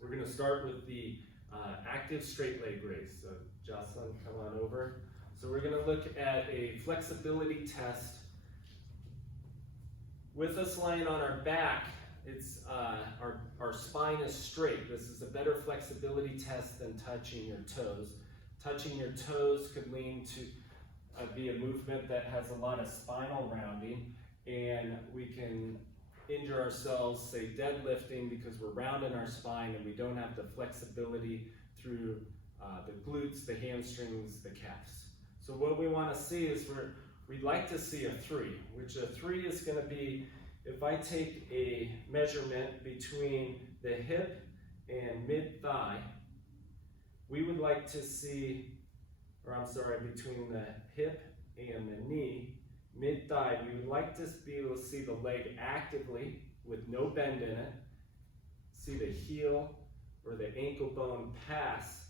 We're going to start with the active straight leg raise. So Jocelyn, come on over. So we're going to look at a flexibility test. With us lying on our back, it's our spine is straight. This is a better flexibility test than touching your toes. Touching your toes could lead to be a movement that has a lot of spinal rounding, and we can injure ourselves, say deadlifting, because we're rounding our spine and we don't have the flexibility through the glutes, the hamstrings, the calves. So what we want to see is we'd like to see a 3, which a 3 is going to be if I take a measurement between the hip and mid-thigh. We would like to see, between the hip and the knee, mid-thigh, we would like to be able to see the leg actively with no bend in it, see the heel or the ankle bone pass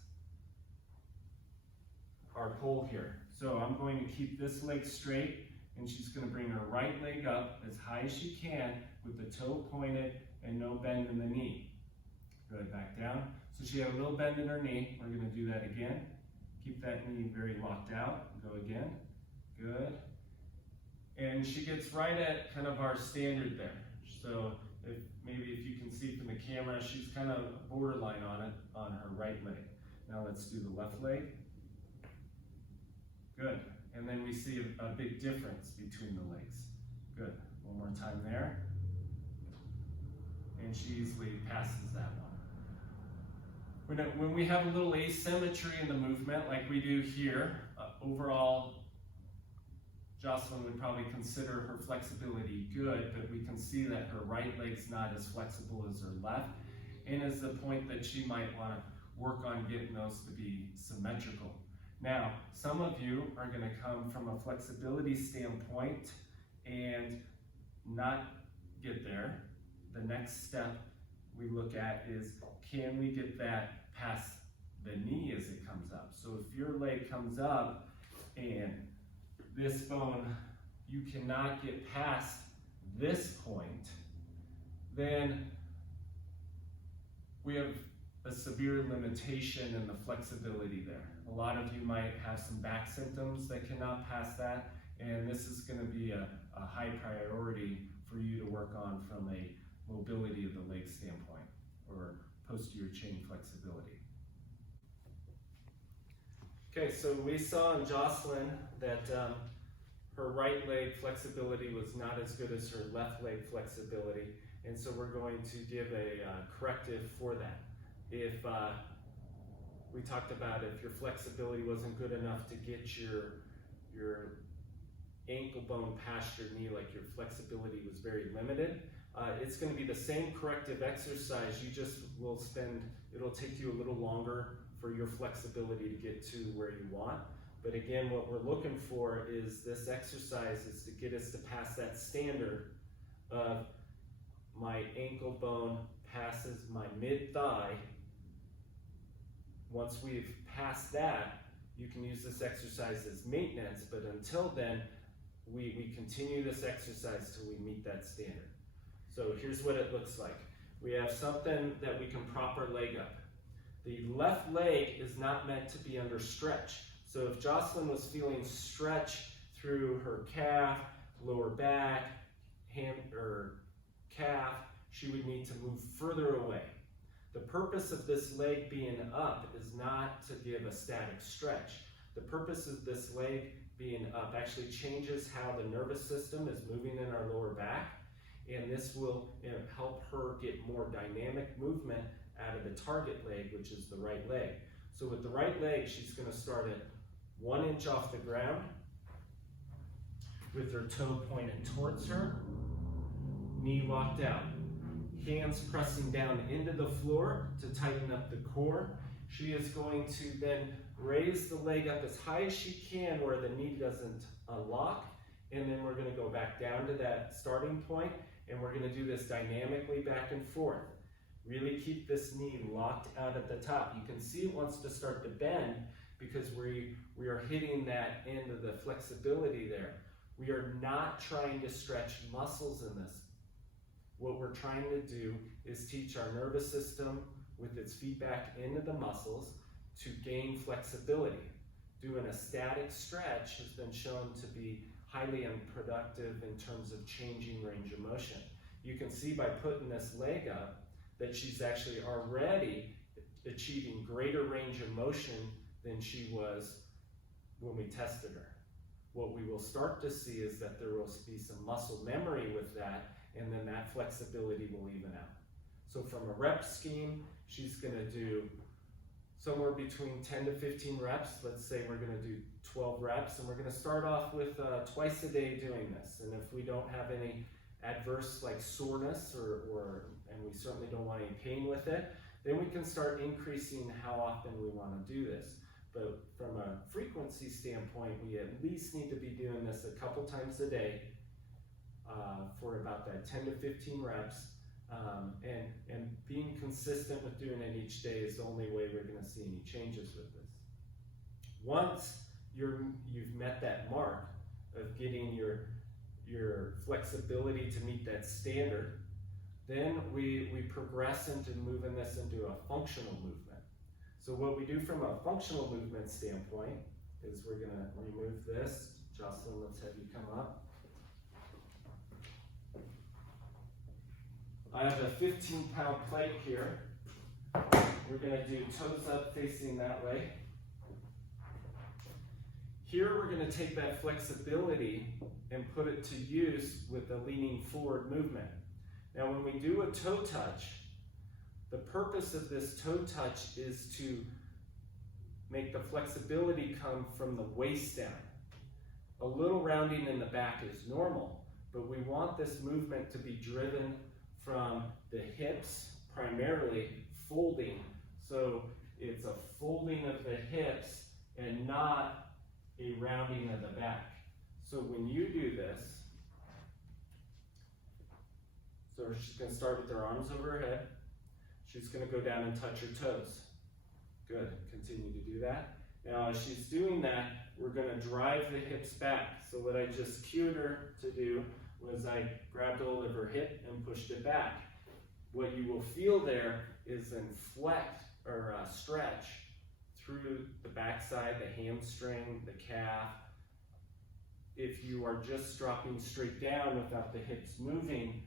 our pole here. So I'm going to keep this leg straight, and she's going to bring her right leg up as high as she can with the toe pointed and no bend in the knee. Good, back down. So she had a little bend in her knee. We're going to do that again. Keep that knee very locked out. Go again. Good. And she gets right at kind of our standard there. So maybe if you can see from the camera, she's kind of borderline on it, on her right leg. Now let's do the left leg. Good. And then we see a big difference between the legs. Good. One more time there. And she easily passes that one. When we have a little asymmetry in the movement, like we do here, overall, Jocelyn would probably consider her flexibility good, but we can see that her right leg's not as flexible as her left, and is the point that she might want to work on getting those to be symmetrical. Now, some of you are going to come from a flexibility standpoint and not get there. The next step we look at is, can we get that past the knee as it comes up? So if your leg comes up and this bone, you cannot get past this point, then we have a severe limitation in the flexibility there. A lot of you might have some back symptoms that cannot pass that, and this is going to be a high priority for you to work on from a mobility of the leg standpoint, or posterior chain flexibility. Okay, so we saw in Jocelyn that her right leg flexibility was not as good as her left leg flexibility, and so we're going to give a corrective for that. If we talked about if your flexibility wasn't good enough to get your ankle bone past your knee, like your flexibility was very limited, it's going to be the same corrective exercise. You just will it'll take you a little longer for your flexibility to get to where you want. But again, what we're looking for is this exercise is to get us to pass that standard of my ankle bone passes my mid-thigh. Once we've passed that, you can use this exercise as maintenance, but until then, we continue this exercise till we meet that standard. So here's what it looks like. We have something that we can prop our leg up. The left leg is not meant to be under stretch. So if Jocelyn was feeling stretch through her calf, lower back, hand or calf, she would need to move further away. The purpose of this leg being up is not to give a static stretch. The purpose of this leg being up actually changes how the nervous system is moving in our lower back, and this will help her get more dynamic movement out of the target leg, which is the right leg. So with the right leg, she's going to start at 1 inch off the ground with her toe pointed towards her, knee locked out. Hands pressing down into the floor to tighten up the core. She is going to then raise the leg up as high as she can where the knee doesn't unlock, and then we're going to go back down to that starting point, and we're going to do this dynamically back and forth. Really keep this knee locked out at the top. You can see it wants to start to bend because we are hitting that end of the flexibility there. We are not trying to stretch muscles in this. What we're trying to do is teach our nervous system with its feedback into the muscles to gain flexibility. Doing a static stretch has been shown to be highly unproductive in terms of changing range of motion. You can see by putting this leg up that she's actually already achieving greater range of motion than she was when we tested her. What we will start to see is that there will be some muscle memory with that, and then that flexibility will even out. So from a rep scheme, she's gonna do somewhere between 10 to 15 reps. Let's say we're gonna do 12 reps, and we're gonna start off with twice a day doing this. And if we don't have any adverse like soreness and we certainly don't want any pain with it, then we can start increasing how often we wanna do this. But from a frequency standpoint, we at least need to be doing this a couple times a day for about that 10 to 15 reps. And being consistent with doing it each day is the only way we're going to see any changes with this. Once you've met that mark of getting your flexibility to meet that standard, then we progress into moving this into a functional movement. So what we do from a functional movement standpoint is we're going to remove this. Jocelyn, let's have you come up. I have a 15-pound plate here. We're going to do toes up facing that way. Here we're going to take that flexibility and put it to use with a leaning forward movement. Now when we do a toe touch, the purpose of this toe touch is to make the flexibility come from the waist down. A little rounding in the back is normal, but we want this movement to be driven from the hips, primarily folding. So it's a folding of the hips and not a rounding of the back. So when you do this, so she's going to start with her arms over her head. She's going to go down and touch her toes. Good, continue to do that. Now as she's doing that, we're going to drive the hips back. So what I just cued her to do was I grabbed hold of her hip and pushed it back. What you will feel there is an inflect or a stretch through the backside, the hamstring, the calf. If you are just dropping straight down without the hips moving,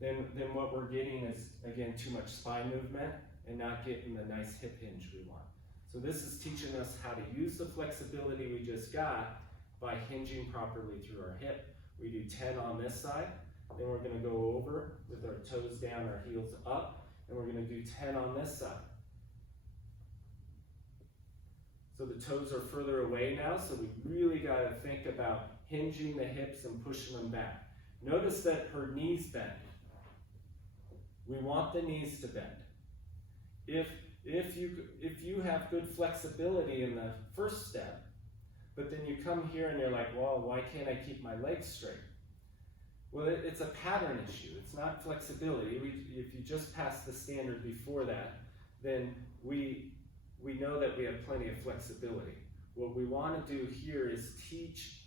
then what we're getting is, again, too much spine movement and not getting the nice hip hinge we want. So this is teaching us how to use the flexibility we just got by hinging properly through our hip. We do 10 on this side, then we're going to go over with our toes down, our heels up, and we're going to do 10 on this side. So the toes are further away now, so we really got to think about hinging the hips and pushing them back. Notice that her knees bend. We want the knees to bend. If you have good flexibility in the first step, but then you come here and you're like, well, why can't I keep my legs straight? Well, it's a pattern issue. It's not flexibility. If you just pass the standard before that, then we know that we have plenty of flexibility. What we want to do here is teach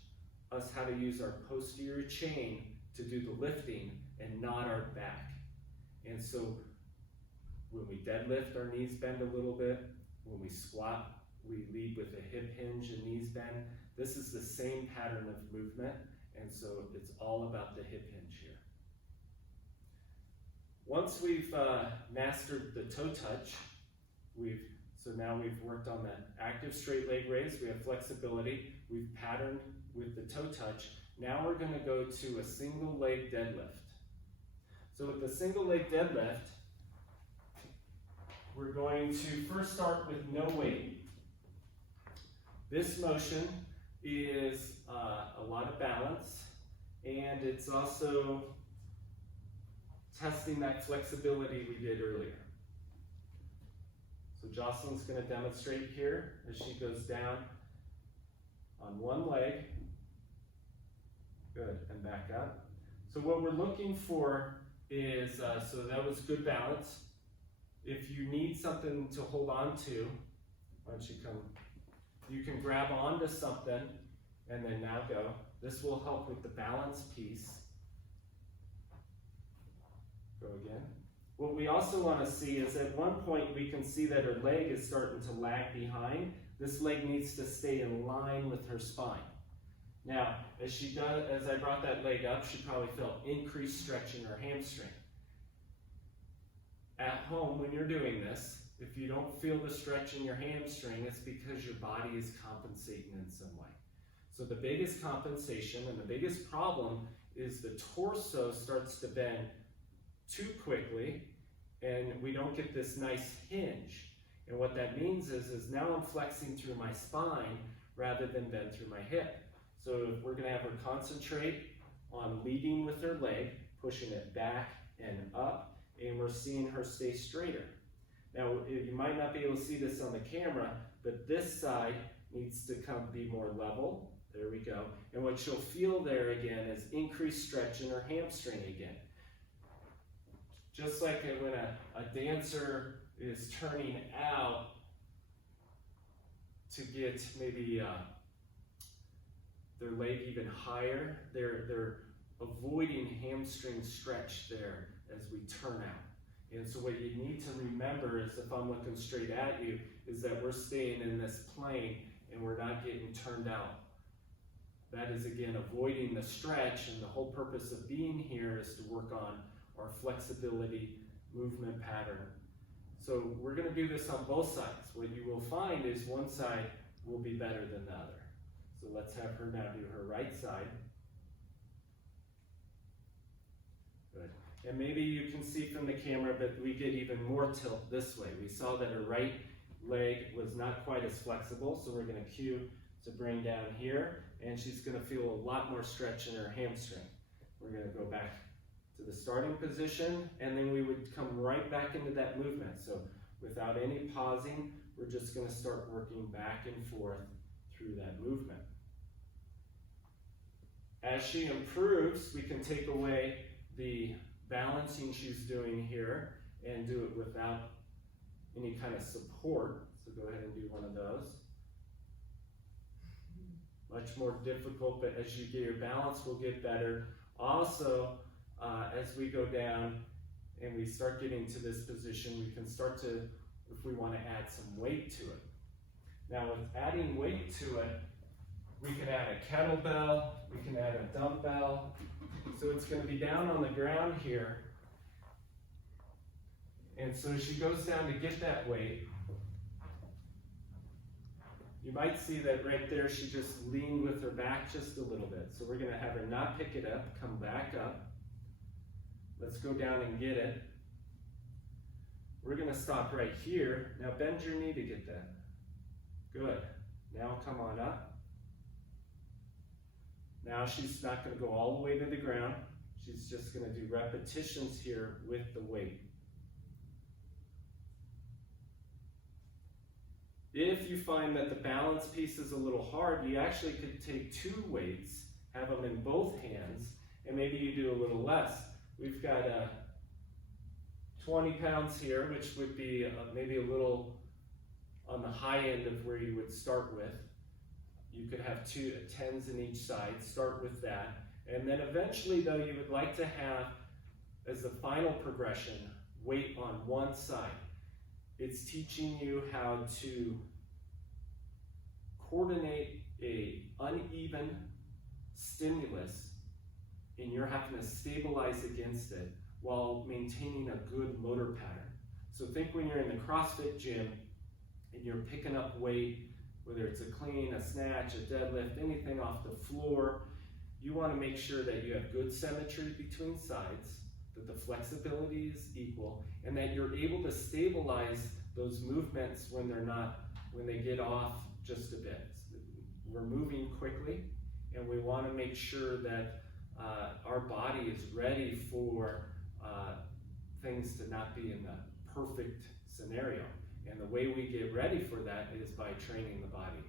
us how to use our posterior chain to do the lifting and not our back. And so when we deadlift, our knees bend a little bit. When we squat, we lead with a hip hinge and knees bend. This is the same pattern of movement, and so it's all about the hip hinge here. Once we've mastered the toe touch, so now we've worked on that active straight leg raise, we have flexibility, we've patterned with the toe touch. Now we're going to go to a single leg deadlift. So with the single leg deadlift, we're going to first start with no weight. This motion is a lot of balance, and it's also testing that flexibility we did earlier. So Jocelyn's going to demonstrate here as she goes down on one leg. Good, and back up. So what we're looking for is, so that was good balance. If you need something to hold on to, why don't you come, you can grab onto something and then now go. This will help with the balance piece. Go again. What we also want to see is at one point we can see that her leg is starting to lag behind. This leg needs to stay in line with her spine. Now, as I brought that leg up, she probably felt increased stretch in her hamstring. At home, when you're doing this, if you don't feel the stretch in your hamstring, it's because your body is compensating in some way. So the biggest compensation and the biggest problem is the torso starts to bend too quickly and we don't get this nice hinge. And what that means is now I'm flexing through my spine rather than bend through my hip. So we're going to have her concentrate on leading with her leg, pushing it back and up, and we're seeing her stay straighter. Now, you might not be able to see this on the camera, but this side needs to be more level. There we go. And what you'll feel there again is increased stretch in her hamstring again. Just like when a dancer is turning out to get maybe their leg even higher, they're avoiding hamstring stretch there as we turn out. And so what you need to remember is, if I'm looking straight at you, is that we're staying in this plane and we're not getting turned out. That is, again, avoiding the stretch, and the whole purpose of being here is to work on our flexibility movement pattern. So we're going to do this on both sides. What you will find is one side will be better than the other. So let's have her now do her right side. Good. And maybe you can see from the camera, but we get even more tilt this way. We saw that her right leg was not quite as flexible, so we're going to cue to bring down here, and she's going to feel a lot more stretch in her hamstring. We're going to go back to the starting position, and then we would come right back into that movement. So without any pausing, we're just going to start working back and forth through that movement. As she improves, we can take away the balancing she's doing here and do it without any kind of support. So go ahead and do one of those. Much more difficult, but as you get your balance will get better. Also, as we go down and we start getting to this position, we can start to, if we want to add some weight to it. Now with adding weight to it, we can add a kettlebell, we can add a dumbbell. So it's going to be down on the ground here. And so as she goes down to get that weight, you might see that right there she just leaned with her back just a little bit. So we're going to have her not pick it up, come back up. Let's go down and get it. We're going to stop right here. Now bend your knee to get that. Good. Now come on up. Now she's not going to go all the way to the ground. She's just going to do repetitions here with the weight. If you find that the balance piece is a little hard, you actually could take 2 weights, have them in both hands, and maybe you do a little less. We've got 20 pounds here, which would be maybe a little on the high end of where you would start with. You could have 2 10s in each side, start with that. And then eventually, though, you would like to have, as the final progression, weight on one side. It's teaching you how to coordinate an uneven stimulus, and you're having to stabilize against it while maintaining a good motor pattern. So think when you're in the CrossFit gym and you're picking up weight, whether it's a clean, a snatch, a deadlift, anything off the floor, you want to make sure that you have good symmetry between sides, that the flexibility is equal, and that you're able to stabilize those movements when they get off just a bit. We're moving quickly, and we want to make sure that our body is ready for things to not be in the perfect scenario. And the way we get ready for that is by training the body.